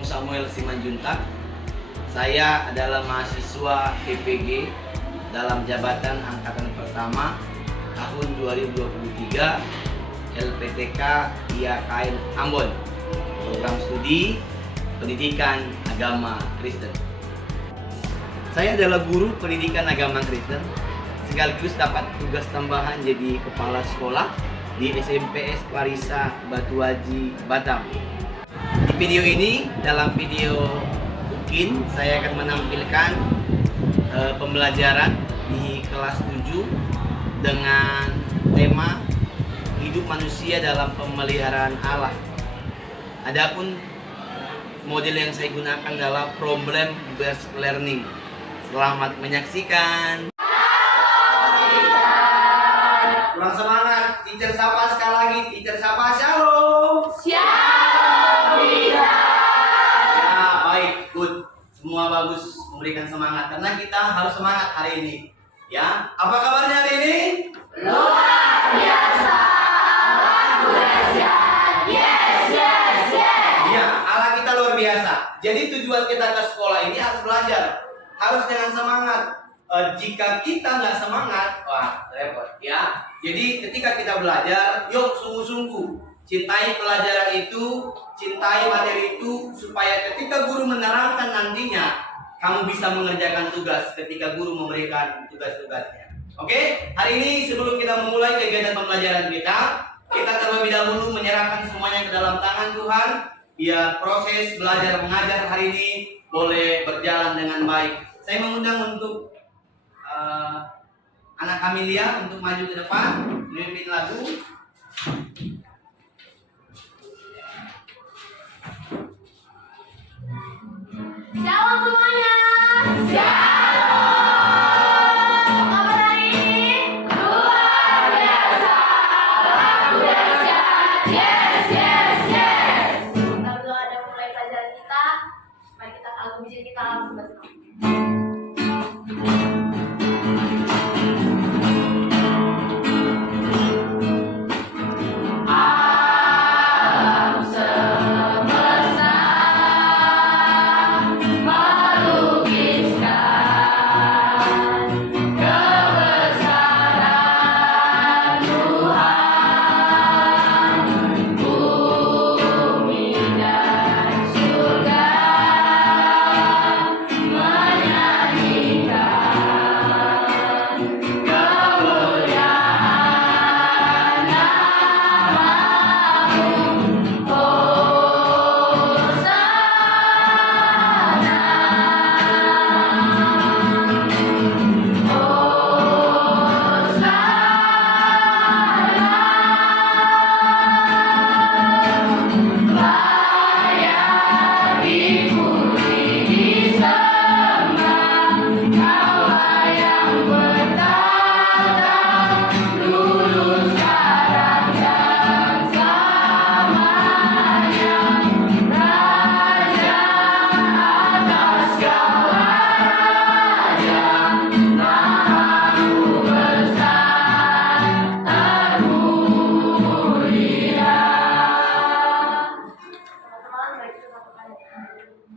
Tom Samuel Simanjuntak. Saya adalah mahasiswa PPG dalam jabatan angkatan pertama tahun 2023 LPTK IAKN Ambon, program studi pendidikan agama Kristen. Saya adalah guru pendidikan agama Kristen, sekaligus dapat tugas tambahan jadi kepala sekolah di SMPS Clarissa Batuaji, Batam. Di video ini, dalam video mungkin saya akan menampilkan pembelajaran di kelas 7 dengan tema hidup manusia dalam pemeliharaan Allah. Adapun model yang saya gunakan adalah problem based learning. Selamat menyaksikan. Kurang semangat, teacher sapa sekali lagi. Teacher sapa, shalom. Shalom. Ya, baik, good. Semua bagus, memberikan semangat karena kita harus semangat hari ini. Ya, apa kabarnya hari ini? Luar biasa. Lagu dahsyat. Yes, yes, yes. Ya, Allah kita luar biasa. Jadi tujuan kita ke sekolah ini harus belajar, harus dengan semangat. Jika kita nggak semangat, wah repot ya. Jadi ketika kita belajar, yuk sungguh-sungguh cintai pelajaran itu, cintai materi itu, supaya ketika guru menerangkan nantinya, kamu bisa mengerjakan tugas ketika guru memberikan tugas-tugasnya. Oke, hari ini sebelum kita memulai kegiatan pembelajaran kita terlebih dahulu menyerahkan semuanya ke dalam tangan Tuhan. Biar proses belajar mengajar hari ini boleh berjalan dengan baik. Saya mengundang untuk anak Amelia untuk maju ke depan memimpin lagu. Shalom semuanya. Shalom. Kabar hari ini luar biasa. Lagu dahsyat. Yes, yes, yes. Kita berdoa dan mulai pelajaran kita. Mari kita lagu bijak kita langsung bersama.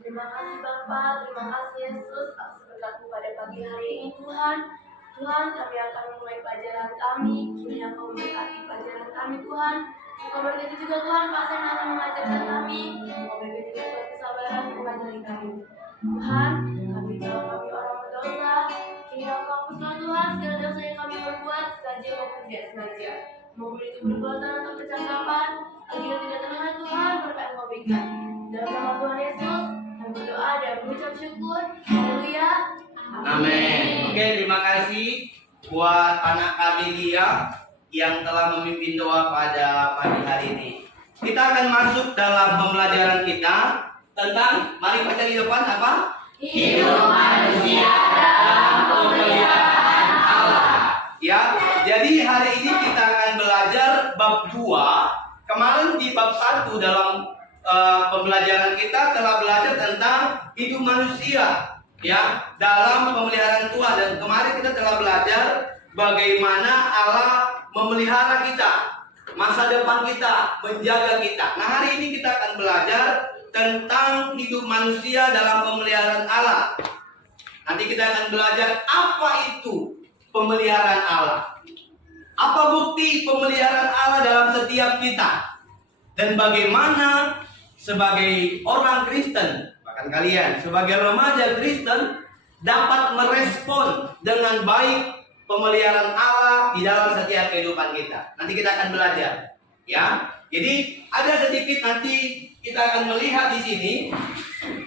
Terima kasih Bapa, terima kasih Yesus atas berkat-Mu pada pagi hari ini Tuhan. Tuhan, kami akan memulai pelajaran kami. Kiranya Engkau memberkati pelajaran kami Tuhan. Engkau berkati juga Tuhan pasal yang akan mengajarkan kami. Engkau berkati juga Tuhan kesabaran mengajari kami. Tuhan, kami tahu kami orang berdosa. Kiranya Engkau hapuslah Tuhan segala dosa yang kami berbuat, sengaja maupun tidak sengaja. Maupun itu perbuatan atau kecakapan, agar tidak terlihat Tuhan berkat Engkau berikan. Dalam nama Tuhan Yesus, kami berdoa dan mengucap syukur. Haleluya. Amin. Oke, terima kasih buat anak Amelia yang telah memimpin doa pada pagi hari ini. Kita akan masuk dalam pembelajaran kita tentang, mari baca di depan apa? Hidup manusia dalam pemeliharaan Allah. Ya, jadi hari ini kita akan belajar bab 2. Kemarin di bab 1 dalam pembelajaran kita telah belajar tentang hidup manusia ya dalam pemeliharaan Tuhan, dan kemarin kita telah belajar bagaimana Allah memelihara kita, masa depan kita, menjaga kita. Nah, hari ini kita akan belajar tentang hidup manusia dalam pemeliharaan Allah. Nanti kita akan belajar apa itu pemeliharaan Allah. Apa bukti pemeliharaan Allah dalam setiap kita. Dan bagaimana sebagai orang Kristen, bahkan kalian sebagai remaja Kristen, dapat merespon dengan baik pemeliharaan Allah di dalam setiap kehidupan kita. Nanti kita akan belajar, ya. Jadi ada sedikit nanti kita akan melihat di sini,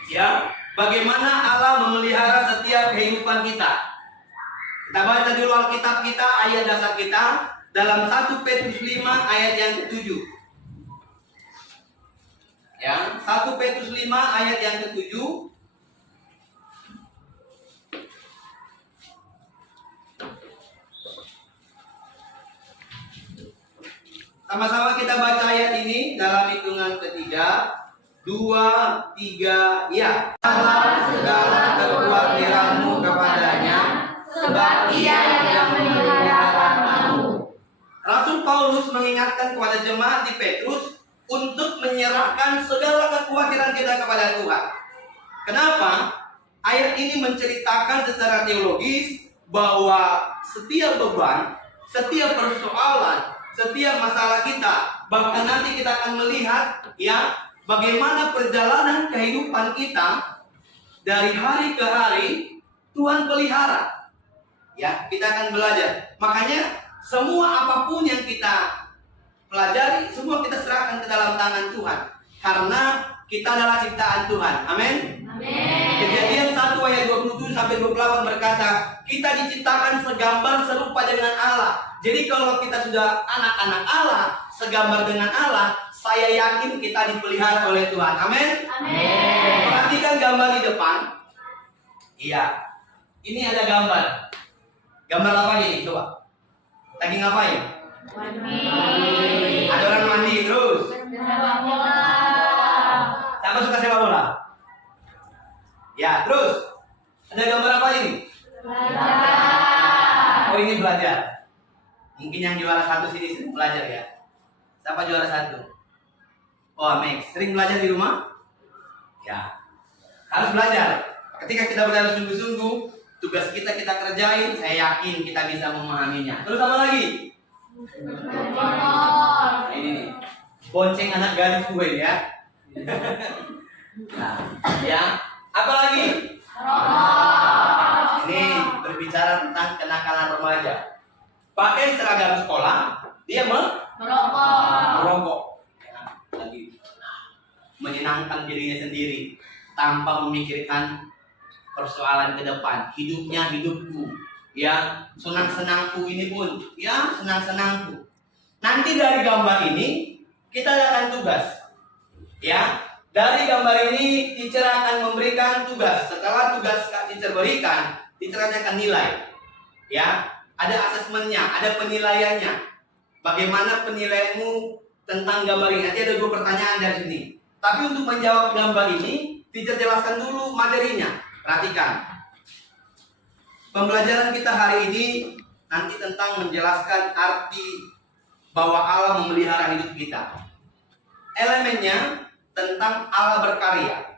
ya, bagaimana Allah memelihara setiap kehidupan kita. Kita baca dulu Alkitab kita, ayat dasar kita dalam 1 Petrus 5 ayat yang ke-7. Ya, 1 Petrus 5 ayat yang ke-7. Sama-sama kita baca ayat ini dalam hitungan ketiga, 2, 3, ya. Dalam segala kekhawatiranmu kepadanya, sebab Ia yang memelihara kamu. Rasul Paulus mengingatkan kepada jemaat di Petrus untuk menyerahkan segala kekhawatiran kita kepada Tuhan. Kenapa? Ayat ini menceritakan secara teologis bahwa setiap beban, setiap persoalan, setiap masalah kita, bahkan nanti kita akan melihat, ya, bagaimana perjalanan kehidupan kita dari hari ke hari Tuhan pelihara. Ya, kita akan belajar. Makanya semua apapun yang kita pelajari, semua kita serahkan ke dalam tangan Tuhan. Karena kita adalah ciptaan Tuhan. Amin. Kejadian 1 ayat 27 sampai 28 berkata, kita diciptakan segambar serupa dengan Allah. Jadi kalau kita sudah anak-anak Allah, segambar dengan Allah, saya yakin kita dipelihara oleh Tuhan. Amin. Perhatikan gambar di depan. Iya. Ini ada gambar. Gambar apa ini? Coba. Lagi ngapain? Mandi. Ada orang mandi terus. Sepak bola. Siapa suka sepak bola? Ya, terus. Ada gambar apa ini? Belajar. Oh, ini belajar. Mungkin yang juara 1 sini sering belajar ya. Siapa juara 1? Oh, Max. Sering belajar di rumah? Ya. Harus belajar. Ketika kita belajar sungguh-sungguh, tugas kita kerjain, saya yakin kita bisa memahaminya. Terus apa lagi? Ini nih. Bonceng anak gadis gue ya. Nah, ya. Apa lagi? Ini berbicara tentang kenakalan remaja. Pakai seragam sekolah, dia merokok. Ya, lagi menyenangkan dirinya sendiri tanpa memikirkan persoalan ke depan. Hidupnya hidupku, ya, senang-senangku ini pun, ya, senang-senangku. Nanti dari gambar ini kita akan tugas, ya. Dari gambar ini teacher akan memberikan tugas. Setelah tugas teacher berikan, teacher akan nilai, ya. Ada asesmennya, ada penilaiannya. Bagaimana penilaianmu tentang gambar ini? Nanti ada 2 pertanyaan dari sini. Tapi untuk menjawab gambar ini, teacher jelaskan dulu materinya. Perhatikan. Pembelajaran kita hari ini nanti tentang menjelaskan arti bahwa Allah memelihara hidup kita. Elemennya tentang Allah berkarya.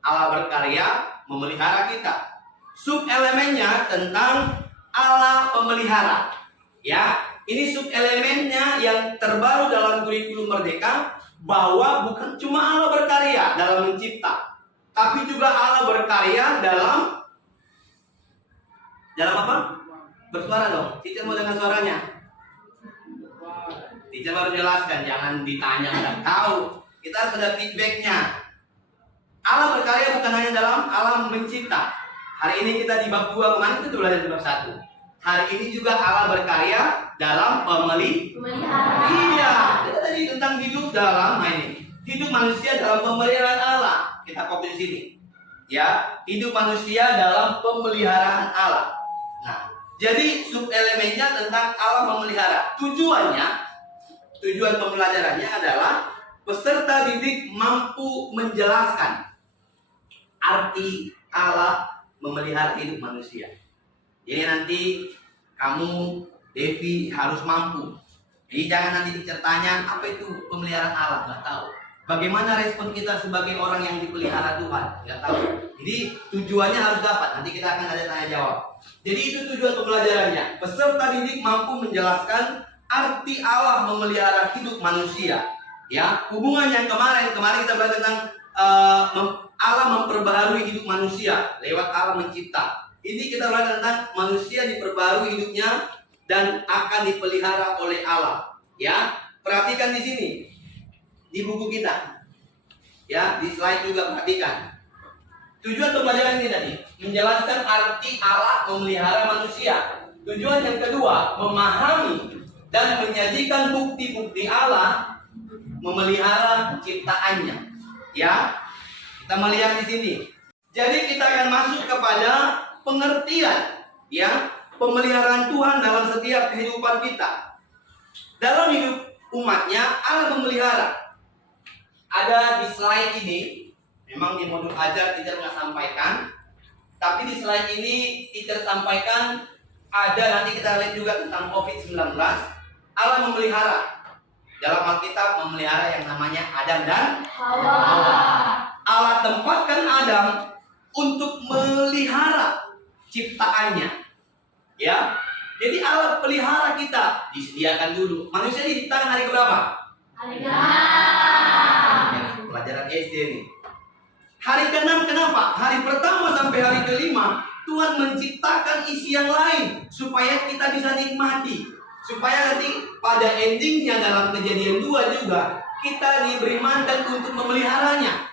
Allah berkarya memelihara kita. Sub elemennya tentang Allah pemelihara. Ya, ini sub elemennya yang terbaru dalam kurikulum Merdeka, bahwa bukan cuma Allah berkarya dalam mencipta, tapi juga Allah berkarya dalam apa? Bersuara dong. Teacher mau dengar suaranya. Teacher baru jelaskan, jangan ditanya nggak tahu. Kita harus ada feedbacknya. Allah berkarya bukan hanya dalam alam mencipta. Hari ini kita di bab 2, kemarin kita belajar di bab 1. Hari ini juga Allah berkarya dalam Pemelihara. Iya, kita tadi tentang hidup dalam hidup manusia dalam pemeliharaan Allah. Kita copy di sini. Ya, hidup manusia dalam pemeliharaan Allah. Nah, jadi sub elemennya tentang Allah memelihara. Tujuan pembelajarannya adalah peserta didik mampu menjelaskan arti Allah memelihara hidup manusia. Jadi nanti kamu, Devi, harus mampu. Jadi jangan nanti dicertanya apa itu pemeliharaan Allah, nggak tahu. Bagaimana respon kita sebagai orang yang dipelihara Tuhan? Nggak tahu. Jadi tujuannya harus dapat. Nanti kita akan ada tanya jawab. Jadi itu tujuan pembelajarannya. Peserta didik mampu menjelaskan arti Allah memelihara hidup manusia. Ya, hubungan yang kemarin kita belajar tentang Allah memperbaharui hidup manusia lewat Allah mencipta. Ini kita belajar tentang manusia diperbaharui hidupnya dan akan dipelihara oleh Allah. Ya, perhatikan di sini. Di buku kita, ya, di slide juga perhatikan. Tujuan pembelajaran ini tadi menjelaskan arti Allah memelihara manusia. Tujuan yang kedua, memahami dan menyajikan bukti-bukti Allah memelihara ciptaannya. Ya, kita melihat di sini. Jadi kita akan masuk kepada pengertian, ya, pemeliharaan Tuhan dalam setiap kehidupan kita. Dalam hidup umatnya, Allah memelihara. Ada di slide ini, memang di modul ajar teacher nggak sampaikan, tapi di slide ini teacher sampaikan ada, nanti kita lihat juga tentang COVID-19. Allah memelihara. Dalam Alkitab memelihara yang namanya Adam dan Hawa. Allah tempatkan Adam untuk melihara ciptaannya. Ya. Jadi Allah pelihara kita, disediakan dulu. Manusia diciptakan hari keberapa? Hari ke-6. Pelajaran SD nih. Hari ke-6 kenapa? Hari pertama sampai hari ke-5 Tuhan menciptakan isi yang lain supaya kita bisa nikmati. Supaya nanti pada endingnya dalam Kejadian 2 juga kita diberi mandat untuk memeliharanya.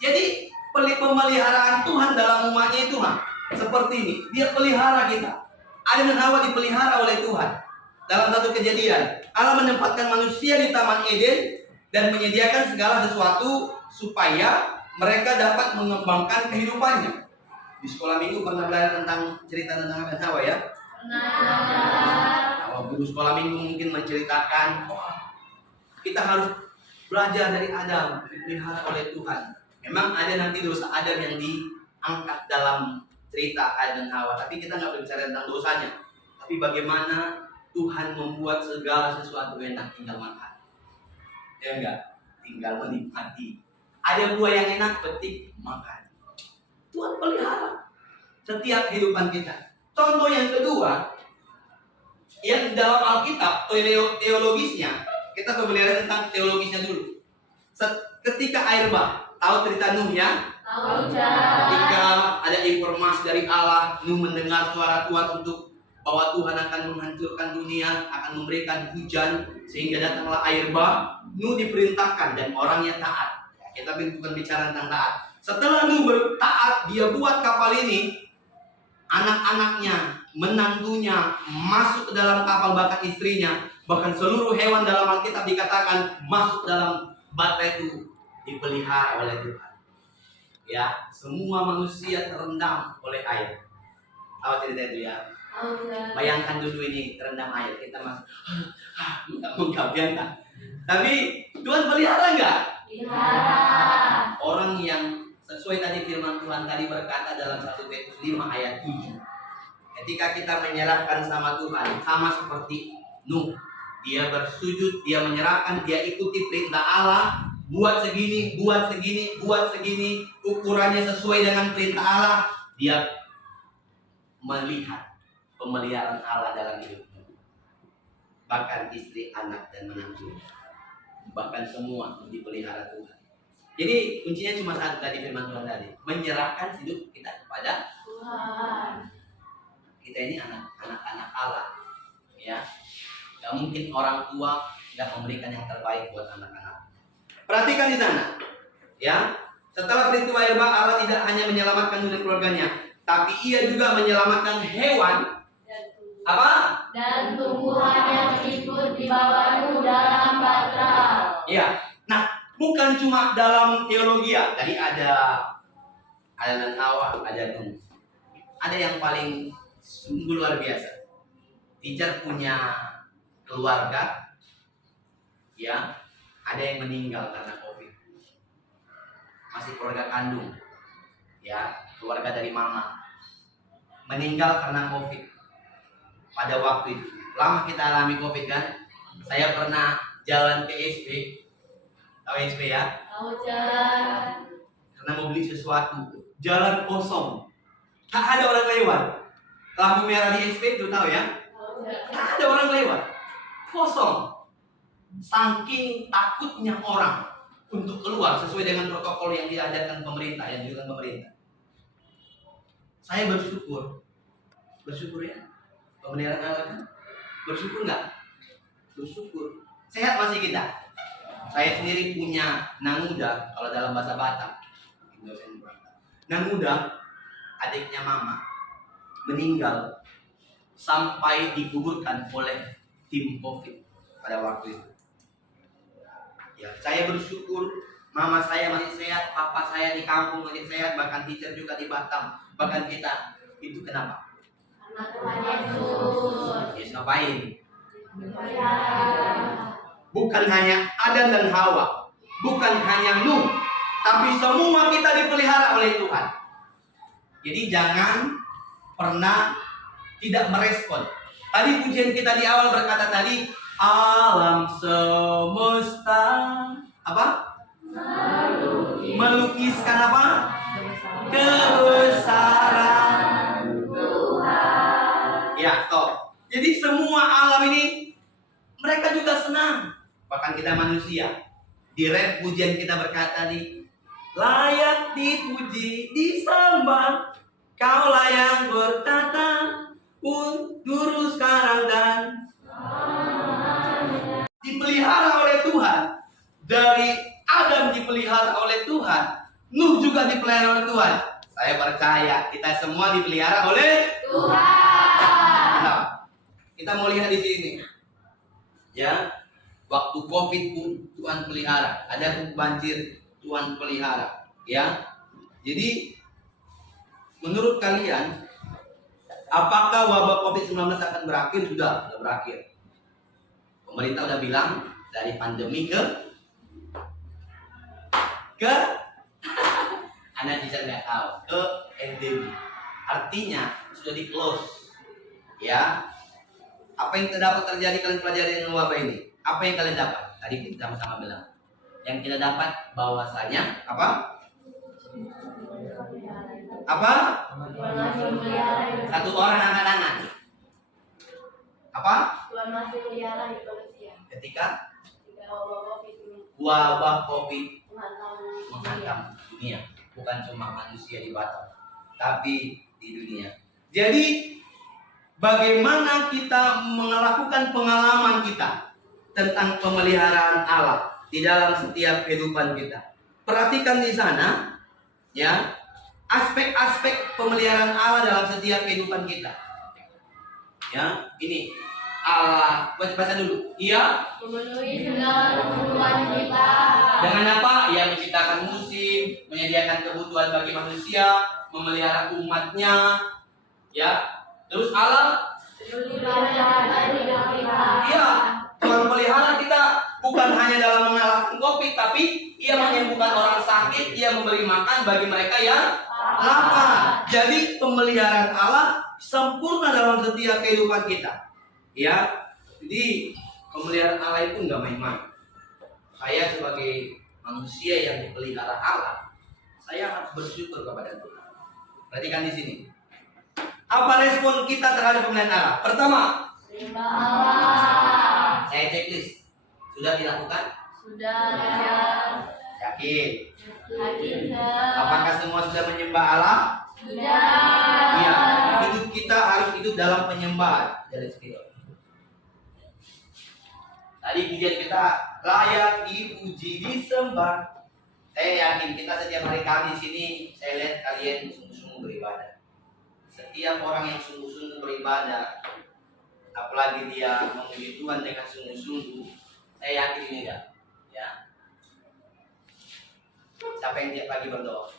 Jadi pemeliharaan Tuhan dalam umatnya itu seperti ini. Dia pelihara kita. Adam dan Hawa dipelihara oleh Tuhan. Dalam satu kejadian, Allah menempatkan manusia di Taman Eden dan menyediakan segala sesuatu supaya mereka dapat mengembangkan kehidupannya. Di sekolah minggu pernah belajar tentang cerita tentang Adam dan Hawa ya? Kalau guru sekolah minggu mungkin menceritakan, kita harus belajar dari Adam, dipelihara oleh Tuhan. Memang ada nanti dosa Adam yang diangkat dalam cerita Adam dan Hawa, tapi kita nggak berbicara tentang dosanya. Tapi bagaimana Tuhan membuat segala sesuatu enak, tinggal makan. Ya enggak? Tinggal menikmati. Ada buah yang enak, petik, makan. Tuhan pelihara setiap kehidupan kita. Contoh yang kedua, yang dalam Alkitab, teologisnya, kita belajar tentang teologisnya dulu. Ketika air bah, tahu cerita Nuh ya? Tahu. Ketika ada informasi dari Allah, Nuh mendengar suara Tuhan untuk bahwa Tuhan akan menghancurkan dunia, akan memberikan hujan, sehingga datanglah air bah. Nuh diperintahkan dan orangnya taat. Kita bukan bicara tentang taat. Setelah Nuh bertaat, dia buat kapal ini. Anak-anaknya, menantunya masuk ke dalam kapal, bahkan istrinya, bahkan seluruh hewan dalam Alkitab dikatakan masuk dalam bata itu, dipelihara oleh Tuhan. Ya, semua manusia terendam oleh air. Tahu cerita itu ya? Bayangkan dulu ini terendam air, kita masuk, menggap kan? Tapi Tuhan pelihara nggak? Pelihara. Orang yang sesuai tadi firman Tuhan tadi berkata dalam 1 Petrus 5 ayat 7. Ketika kita menyerahkan sama Tuhan, sama seperti Nuh, dia bersujud, dia menyerahkan, dia ikuti perintah Allah, buat segini, buat segini, buat segini, ukurannya sesuai dengan perintah Allah, dia melihat pemeliharaan Allah dalam hidupnya. Bahkan istri, anak, dan menantu, bahkan semua dipelihara Tuhan. Jadi kuncinya cuma satu tadi firman Tuhan tadi, menyerahkan hidup kita kepada Tuhan. Kita ini anak-anak Allah, ya. Gak mungkin orang tua gak memberikan yang terbaik buat anak-anak. Perhatikan di sana, ya. Setelah peristiwa air bah, Allah tidak hanya menyelamatkan Nuh dan keluarganya, tapi ia juga menyelamatkan hewan, dan tumbuhan yang ikut di bawah Nuh dalam batra. Ya. Nah, bukan cuma dalam teologi ya. Tadi ada Adam dan Hawa, ada Nuh. Ada yang paling sungguh luar biasa. Teacher punya keluarga, ya, ada yang meninggal karena COVID. Masih keluarga kandung, ya, keluarga dari mama meninggal karena COVID. Pada waktu itu, lama kita alami COVID kan. Saya pernah jalan ke SP, Tahu SP ya? Tahu, Chan. Karena mau beli sesuatu, jalan kosong, tak ada orang lewat. Lampu merah di SP itu tahu ya? Tahu, Chan. Tak ada orang lewat, kosong. Saking takutnya orang untuk keluar sesuai dengan protokol yang diajarkan pemerintah, yang diajarkan pemerintah. Saya bersyukur ya, pemeliharaan Allah. Bersyukur nggak? Bersyukur. Sehat masih kita. Saya sendiri punya Nanguda, kalau dalam bahasa Batak, Nanguda, adiknya mama, meninggal sampai dikuburkan oleh tim COVID pada waktu itu. Ya, saya bersyukur mama saya masih sehat, papa saya di kampung masih sehat, bahkan teacher juga di Batam, bahkan kita. Itu kenapa? Karena Tuhan Yesus. Yesus ngapain? Dipelihara. Bukan hanya Adam dan Hawa, bukan hanya Nuh, tapi semua kita dipelihara oleh Tuhan. Jadi jangan pernah tidak merespon. Tadi pujian kita di awal berkata tadi, alam semesta apa? Melukiskan apa? Kebesaran Tuhan. Ya, toh. Jadi semua alam ini mereka juga senang. Bahkan kita manusia. Di rap pujian kita berkata di layak dipuji, disembah, kaulah yang bertata, dulu sekarang dan dipelihara oleh Tuhan. Dari Adam dipelihara oleh Tuhan, Nuh juga dipelihara oleh Tuhan. Saya percaya kita semua dipelihara oleh Tuhan. Nah, kita mau lihat di sini. Ya, waktu COVID pun Tuhan pelihara. Ada banjir, Tuhan pelihara. Ya, jadi menurut kalian, apakah wabah COVID-19 akan berakhir? Sudah berakhir. Pemerintah udah bilang dari pandemi ke Anda bisa nggak tahu, ke endemi. Artinya sudah di close. Ya, apa yang dapat terjadi kalian pelajari dengan wabah ini? Apa yang kalian dapat? Tadi kita sama-sama bilang. Yang kita dapat bahwasanya apa? Apa? Satu orang angkat tangan. Apa? Tuhan masih melihara manusia. Ketika wabah COVID ini wabah COVID menghantam menghantam dunia, bukan cuma manusia di Batam, tapi di dunia. Jadi bagaimana kita melakukan pengalaman kita tentang pemeliharaan Allah di dalam setiap kehidupan kita? Perhatikan di sana, ya, aspek-aspek pemeliharaan Allah dalam setiap kehidupan kita. Ya, ini Allah, baca dulu. Ia memenuhi segala kebutuhan kita. dengan apa? Ia menciptakan musim, menyediakan kebutuhan bagi manusia, memelihara umatnya. Ya, terus Allah iya, Tuhan pelihara kita bukan hanya dalam mengalahkan COVID, tapi ia menyembuhkan orang sakit, ia memberi makan bagi mereka yang lapar. Jadi pemeliharaan Allah sempurna dalam setiap kehidupan kita. Ya, jadi pemeliharaan Allah itu nggak main-main. Saya sebagai manusia yang dipelihara Allah, saya harus bersyukur kepada Tuhan. Perhatikan di sini. Apa respon kita terhadap pemeliharaan Allah? Pertama, Terima Allah. saya checklist. Sudah dilakukan? Sudah. Yakin? Yakin. Apakah semua sudah menyembah Allah? Sudah. Iya. Hidup kita harus hidup dalam penyembahan dari sekitar. Tadi pujian kita layak dipuji, disembah. Saya yakin kita setiap hari kami di sini, saya lihat kalian sungguh-sungguh beribadah. Setiap orang yang sungguh-sungguh beribadah, apalagi dia memuji Tuhan dengan sungguh-sungguh, saya yakin ini enggak. Ya. Siapa yang tiap pagi berdoa?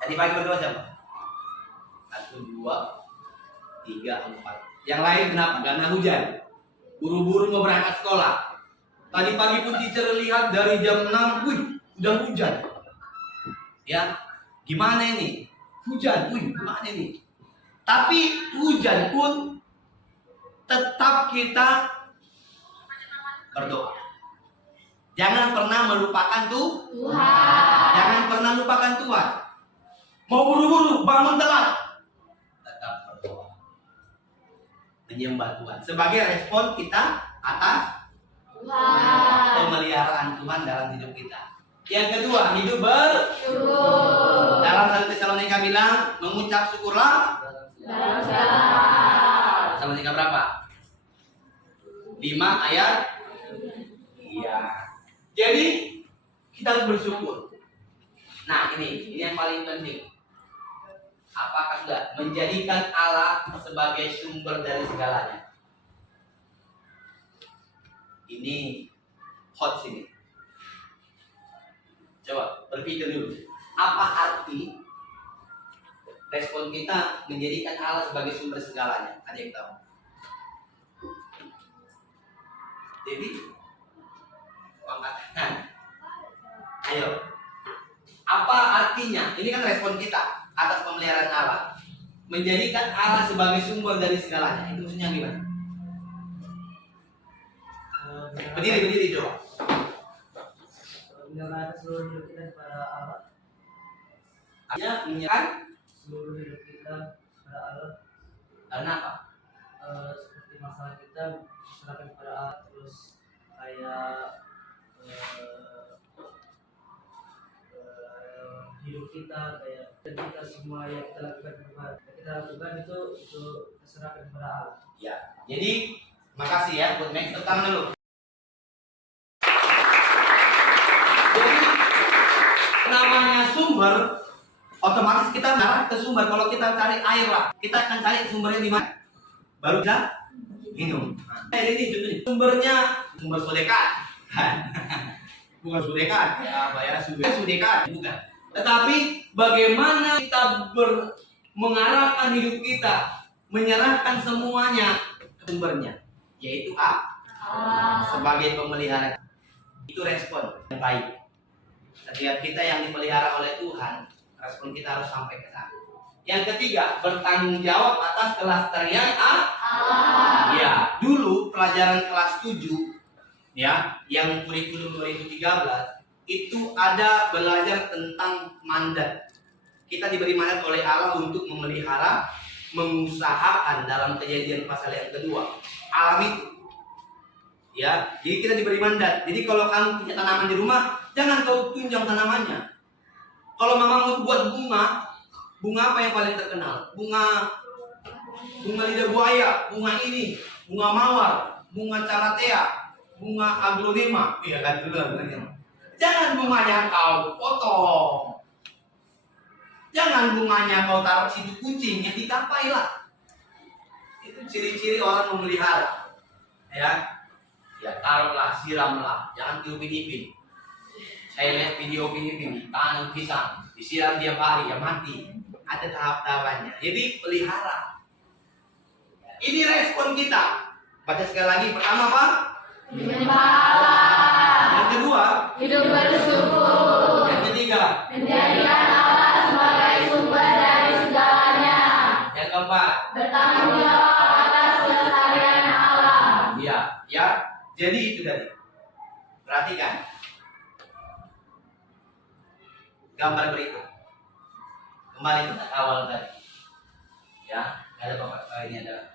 Tadi pagi berdoa siapa? 1, 2, 3, 4. Yang lain kenapa? Karena hujan. Buru-buru mau berangkat sekolah. Tadi pagi pun teacher lihat dari jam 6, udah hujan. Ya, gimana ini? Hujan, gimana ini? Tapi hujan pun tetap kita berdoa. Jangan pernah melupakan Tuhan. Jangan pernah lupakan Tuhan. Mau buru-buru, bangun telat, tetap berdoa. Menyembah Tuhan sebagai respon kita atas Tuhan. pemeliharaan Tuhan dalam hidup kita. Yang kedua, hidup Syukur. dalam 1 Tesalonika bilang mengucap syukurlah Dalam segala hal. Tesalonika berapa? 5 ayat. Iya. Jadi kita harus bersyukur. Nah, ini yang paling penting. Apakah sudah menjadikan Allah sebagai sumber dari segalanya? Ini hot sini. Coba berpikir dulu. Apa arti respon kita menjadikan Allah sebagai sumber segalanya? Ada yang tahu? Jadi, angkat tangan. Ayo. Apa artinya? Ini kan respon kita atas pemeliharaan Allah. Menjadikan Allah sebagai sumber dari segalanya. Itu maksudnya gimana? Berdiri coba. Menyerahkan seluruh hidup kita kepada Allah. Artinya menyerahkan Seluruh hidup kita kepada Allah. karena apa? Seperti masalah kita diserahkan kepada Allah, terus kayak hidup kita, kayak kita semua yang kita lakukan itu diserahkan kepada Allah. Ya. Jadi makasih ya buat Max, tepuk tangan dulu. Jadi namanya sumber, otomatis kita mengarah ke sumber. Kalau kita cari air lah, kita akan cari sumbernya di mana? Baru bisa minum. Nah, ini contohnya. Sumbernya sumber sodekan. Bukan sodekan, ya apa ya? Sodekan, bukan. Tetapi bagaimana kita mengarahkan hidup kita, menyerahkan semuanya ke sumbernya, yaitu sebagai pemelihara. Itu respon yang baik. Setiap kita yang dipelihara oleh Tuhan, respon kita harus sampai ke sana. Yang ketiga, bertanggung jawab atas kelestarian Allah. Ya, dulu pelajaran kelas 7 ya, yang kurikulum 2013 itu ada belajar tentang mandat. Kita diberi mandat oleh Allah untuk memelihara, mengusahakan dalam Kejadian pasal yang kedua. Alam itu. Ya, jadi kita diberi mandat. Jadi kalau kamu punya tanaman di rumah, jangan kau tunjang tanamannya. Kalau mama mau buat bunga apa yang paling terkenal? Bunga lidah buaya, bunga ini, bunga mawar, bunga caratea, bunga aglonema. Iya kan dulu kan. Jangan bunganya kau potong. Jangan bunganya kau taruh situ kucing, yang dikapai lah. Itu ciri-ciri orang memelihara. Ya, taruhlah, siramlah, jangan diupin-ipin. Saya lihat video upin-ipin, tanam pisang, disiram tiap hari, ya mati. Ada tahap-tahapannya. Jadi pelihara. Ini respon kita. Baca sekali lagi. Pertama apa? Menyembah Allah. Yang kedua, Hidup bersyukur. yang ketiga, Menjadikan Allah sebagai sumber dari segalanya. yang keempat. Bertanggung jawab atas kelestarian Allah. Ya. Jadi itu tadi. Perhatikan. Gambar berikut. Kembali ke awal tadi. Ya, ada apa? Ini adalah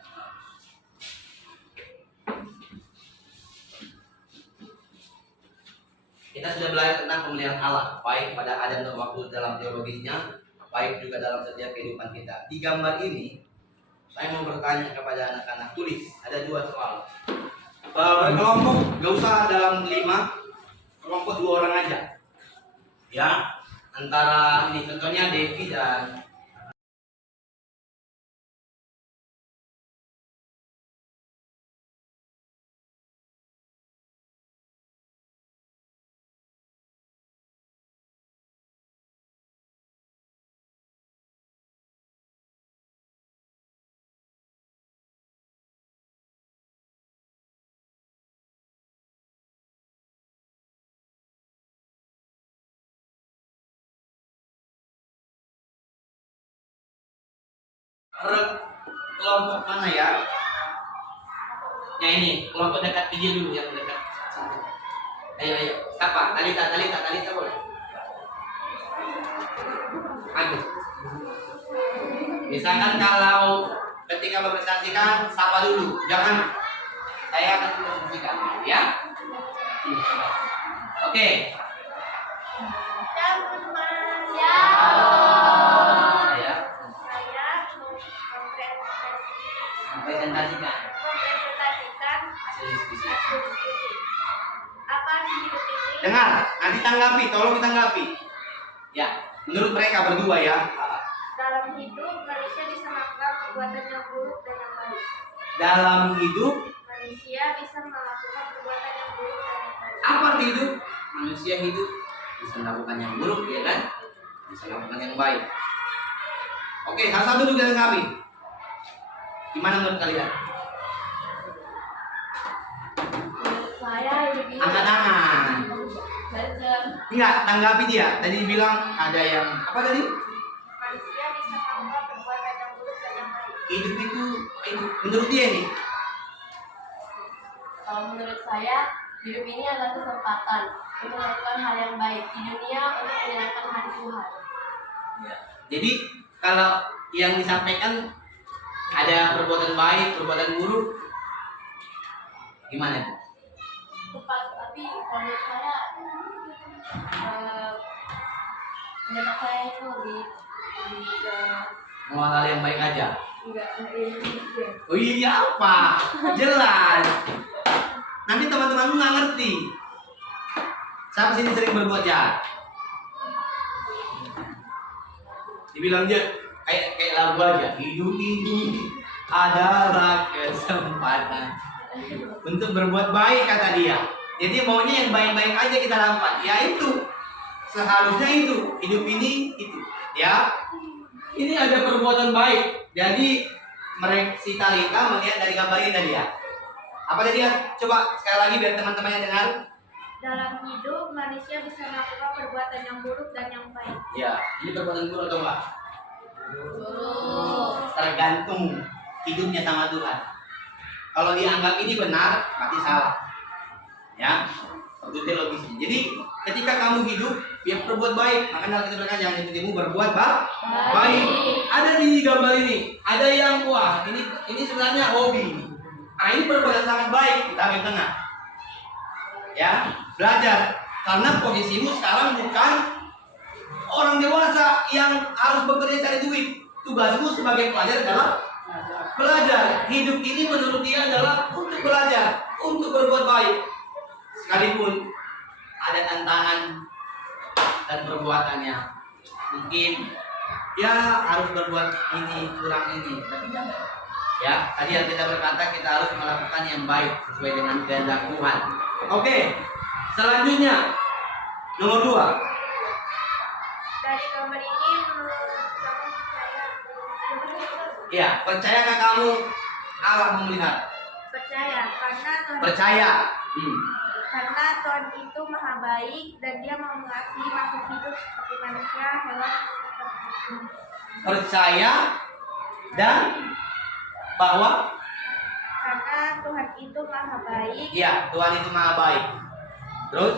kita sudah belajar tentang pemeliharaan Allah, baik pada Adam dan waktu dalam teologisnya, baik juga dalam setiap kehidupan kita. Di gambar ini, saya mau bertanya kepada anak-anak, tulis, ada 2 soal. Berkelompok, gak usah dalam 5, kelompok 2 orang aja. Ya, antara ini contohnya Devi dan kelompok mana ya? Yang ini, kelompok dekat kecil dulu yang dekat. Ayo. Siapa? Talita boleh. Aduh. Misalkan kalau ketika mempresentasikan, sapa dulu. Jangan saya akan mempresentasikan, ya. Oke. Ya. Ya. Saya Presentasikan mempresentasikan hasil diskusi. hasil diskusi. Apa di hidup ini? Dengar, nanti tanggapi, tolong ditanggapi. Ya, menurut mereka berdua ya. Dalam hidup manusia bisa melakukan perbuatan yang buruk dan yang baik. Dalam hidup, Manusia bisa melakukan perbuatan yang buruk dan yang baik. apa arti hidup? Manusia hidup bisa melakukan yang buruk, ya kan? Bisa melakukan yang baik. Oke, satu juga tanggapi. Gimana menurut kalian? Saya hidup ini Angkat tangan. belajar. Enggak, tanggapi dia. Tadi bilang ada yang apa tadi? Manusia bisa melakukan perbuatan yang buruk dan yang baik. Hidup itu menurut dia nih. Kalau menurut saya, hidup ini adalah kesempatan untuk melakukan hal yang baik di dunia untuk menyenangkan hati Tuhan. Jadi kalau yang disampaikan ada perbuatan baik, perbuatan buruk, gimana itu? Tepat, tapi kalau menurut saya, pendapat saya itu lebih ke Mau hal yang baik aja. enggak deh. Oh iya apa? Jelas. Nanti teman-temanmu nggak ngerti. Siapa sini sering berbuat jahat? Dibilang dia kayak lagu aja. Hidup ini adalah kesempatan untuk berbuat baik, kata dia. Jadi maunya yang baik-baik aja kita lakukan. Ya itu. Seharusnya itu. Hidup ini itu. Ya. Ini ada perbuatan baik. Jadi si Talita melihat dari gambar ini tadi ya. Apa tadi ya? Coba sekali lagi biar teman-temannya dengar. Dalam hidup, manusia bisa melakukan perbuatan yang buruk dan yang baik. Ya, ini perbuatan buruk atau enggak? Buruk. Tergantung hidupnya sama Tuhan. Kalau dianggap ini benar, berarti salah. Ya, itu logisnya. Jadi ketika kamu hidup, ya berbuat baik. Makanya kita bilang jangan ikutimu berbuat baik. Ada di gambar ini, ada yang wah ini sebenarnya hobi. Nah ini perbuatan sangat baik, kita ambil tengah. Ya, belajar. Karena posisimu sekarang bukan orang dewasa yang harus bekerja cari duit. Tugasmu sebagai pelajar adalah belajar. Hidup ini menurut dia adalah untuk belajar, untuk berbuat baik. Sekalipun ada tantangan dan perbuatannya, mungkin ya harus berbuat ini kurang ini, tapi jangan. Ya, tadi yang kita berkata kita harus melakukan yang baik sesuai dengan kehendak Tuhan. Oke, selanjutnya nomor 2. Dari gambar ini menurut kamu percaya? Ya, percayakah kamu Allah memelihara? Percaya, karena Tuhan Percaya. karena Tuhan itu maha baik dan Dia mau mengasihi makhluk hidup seperti manusia, hewan, Percaya dan bahwa karena Tuhan itu maha baik ya Tuhan itu maha baik. Terus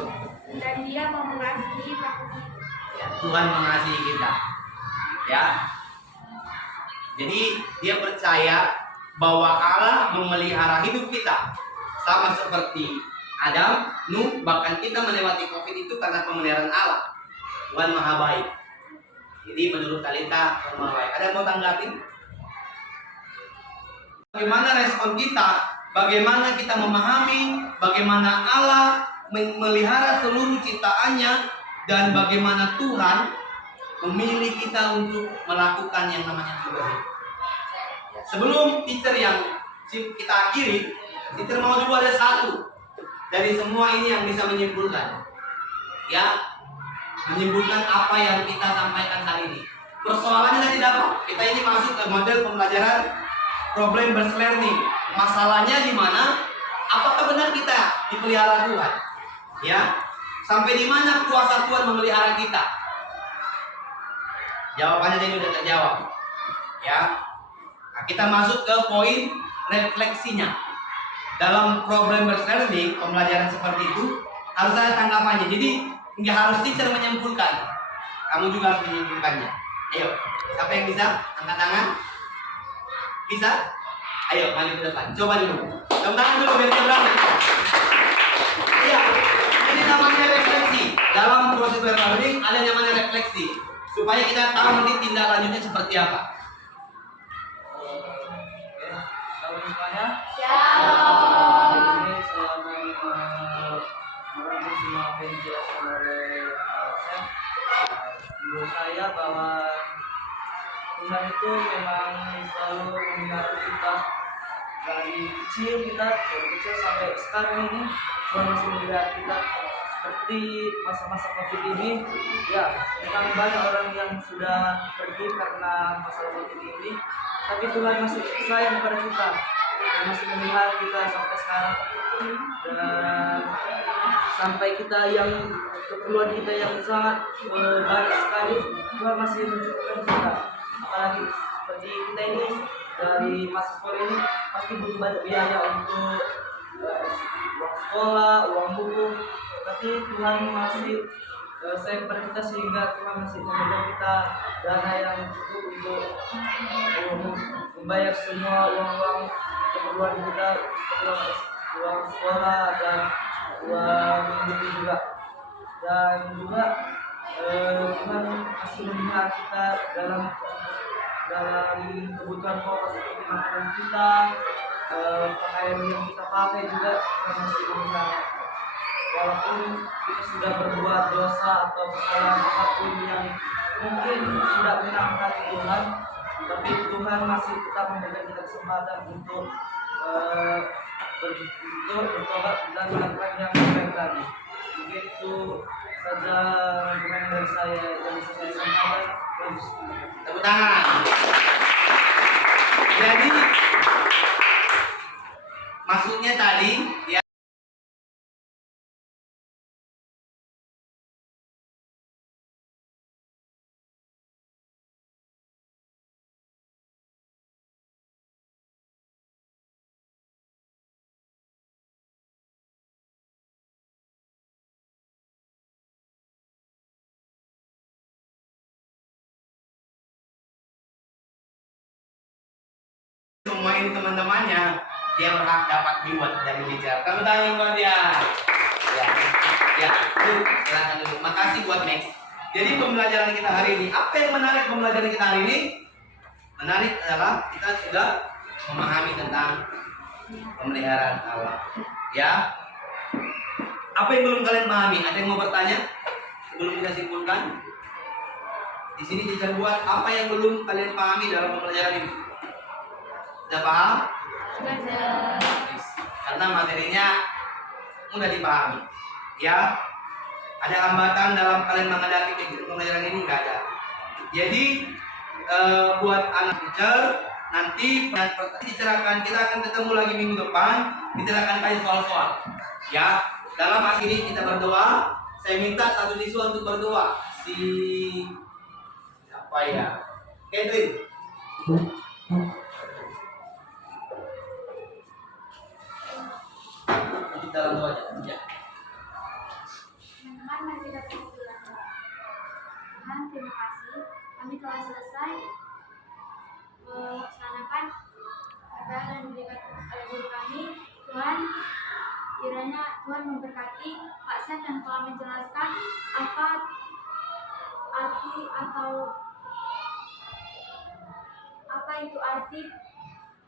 dan Dia mau mengasihi makhluk hidup. ya, Tuhan mengasihi kita. Ya. Jadi dia percaya bahwa Allah memelihara hidup kita sama seperti Adam, Nuh, bahkan kita melewati Covid itu karena pemeliharaan Allah. Tuhan maha baik. Jadi menurut Talita Tuhan maha baik. Ada yang mau tanggapi? Bagaimana respon kita? Bagaimana kita memahami bagaimana Allah memelihara seluruh ciptaannya dan bagaimana Tuhan memilih kita untuk melakukan yang namanya tugas. Sebelum teacher yang kita akhiri, teacher mau dulu ada satu dari semua ini yang bisa menyimpulkan. Ya, menyimpulkan apa yang kita sampaikan hari ini. Persoalannya tadi apa? Kita ini masuk ke model pembelajaran problem based learning. Masalahnya di mana? Apakah benar kita dipelihara Tuhan? Ya, sampai di mana kuasa Tuhan memelihara kita? Jawabannya tadi sudah terjawab. Ya, nah, kita masuk ke poin refleksinya. Dalam problem based learning, pembelajaran seperti itu harus ada tanggapannya. Jadi nggak harus teacher menyimpulkan, kamu juga harus menyimpulkannya. Ayo, siapa yang bisa angkat tangan? Bisa? Ayo maju ke depan, coba dulu. Tepuk tangan dulu biar kita berani. Iya, ini namanya refleksi. Dalam proses learning ada yang namanya refleksi, supaya kita tahu nanti tindak lanjutnya seperti apa. Selamat semuanya. Shalom. Ini saya mau merangkum semua apa yang dijelaskan oleh Sam. Menurut saya bahwa Tuhan itu memang selalu memelihara kita dari kecil sampai sekarang ini. Tuhan masih memelihara kita. Seperti masa-masa COVID ini, ya memang banyak orang yang sudah pergi karena masalah COVID ini, tapi Tuhan masih sayang kepada kita dan masih memelihara kita sampai sekarang. Dan sampai kita yang keperluan kita yang sangat banyak sekali, Tuhan masih mencukupkan kita. Apalagi seperti kita ini dari masa sekolah ini pasti butuh banyak biaya untuk uang sekolah, uang buku, tapi Tuhan masih sayang kepada kita sehingga Tuhan masih memberikan kita dana yang cukup untuk membayar semua uang-uang keperluan kita, uang sekolah dan uang buku juga. Dan juga Tuhan masih memelihara kita dalam kebutuhan pokok seperti makanan kita, pakaian yang kita pakai juga Tuhan masih memelihara. Walaupun kita sudah berbuat dosa atau kesalahan apapun yang mungkin tidak menyenangkan hati Tuhan, tapi Tuhan masih tetap memberikan kita kesempatan untuk bertobat dan melakukan yang terbaik lagi. Mungkin itu saja rangkuman dari saya yang bisa saya sampaikan. Tepuk tangan. Jadi maksudnya tadi ya, semua ini teman-temannya dia berhak dapat reward dari teacher. Tepuk tangan buat dia. Ya, dulu, silakan dulu. Makasih buat Max. Jadi pembelajaran kita hari ini, apa yang menarik pembelajaran kita hari ini? Menarik adalah kita sudah memahami tentang pemeliharaan Allah. Ya. Apa yang belum kalian pahami? Ada yang mau bertanya? Belum kita simpulkan? Di sini teacher buat apa yang belum kalian pahami dalam pembelajaran ini? Sudah paham? Karena materinya mudah dipahami. Ya, ada hambatan dalam kalian menghadapi pembelajaran ini? Nggak ada. Jadi buat anak teacher nanti teacher kita akan ketemu lagi minggu depan. Kita akan kasih soal-soal. Ya, dalam hari ini kita berdoa. Saya minta satu siswa untuk berdoa. Si apa ya? Catherine. Dalam doa aja. Tuhan, mari kita berdoa. Tuhan, terima kasih kami telah selesai melaksanakan apa yang diberikan oleh guru kami. Tuhan, kiranya Tuhan memberkati Pak Sen yang telah menjelaskan apa arti atau apa itu arti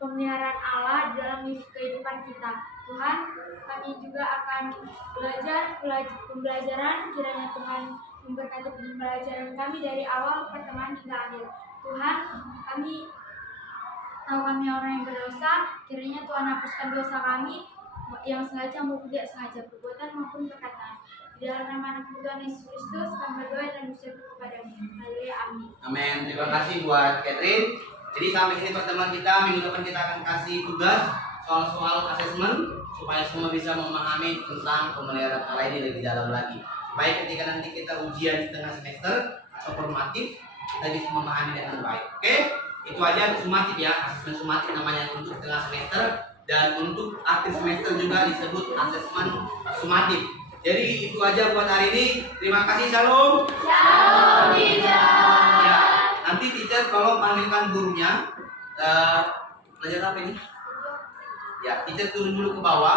pemeliharaan Allah dalam kehidupan kita. Tuhan, kami juga akan belajar pembelajaran, kiranya Tuhan memberkati pembelajaran kami dari awal pertemuan hingga akhir. Tuhan, kami tahu kami orang yang berdosa, kiranya Tuhan hapuskan dosa kami yang sengaja maupun tidak sengaja, perbuatan maupun perkataan. Di dalam nama anak Tuhan Yesus Kristus, kami berdoa dan bersyukur kepadamu. Haleluya, amin. Amin. Terima kasih buat Catherine. Jadi sampai sini pertemuan kita. Minggu depan kita akan kasih tugas soal-soal asesmen supaya semua bisa memahami tentang pemeliharaan Allah ini lebih dalam lagi. Baik ketika nanti kita ujian di tengah semester atau formatif, kita bisa memahami dengan baik. Oke? Itu aja sumatif ya, asesmen sumatif namanya untuk tengah semester, dan untuk akhir semester juga disebut asesmen sumatif. Jadi itu aja buat hari ini. Terima kasih, Shalom. Shalom, teacher. Ya, nanti teacher tolong panggilkan gurunya. Belajar apa ini? Ya, teacher turun dulu ke bawah.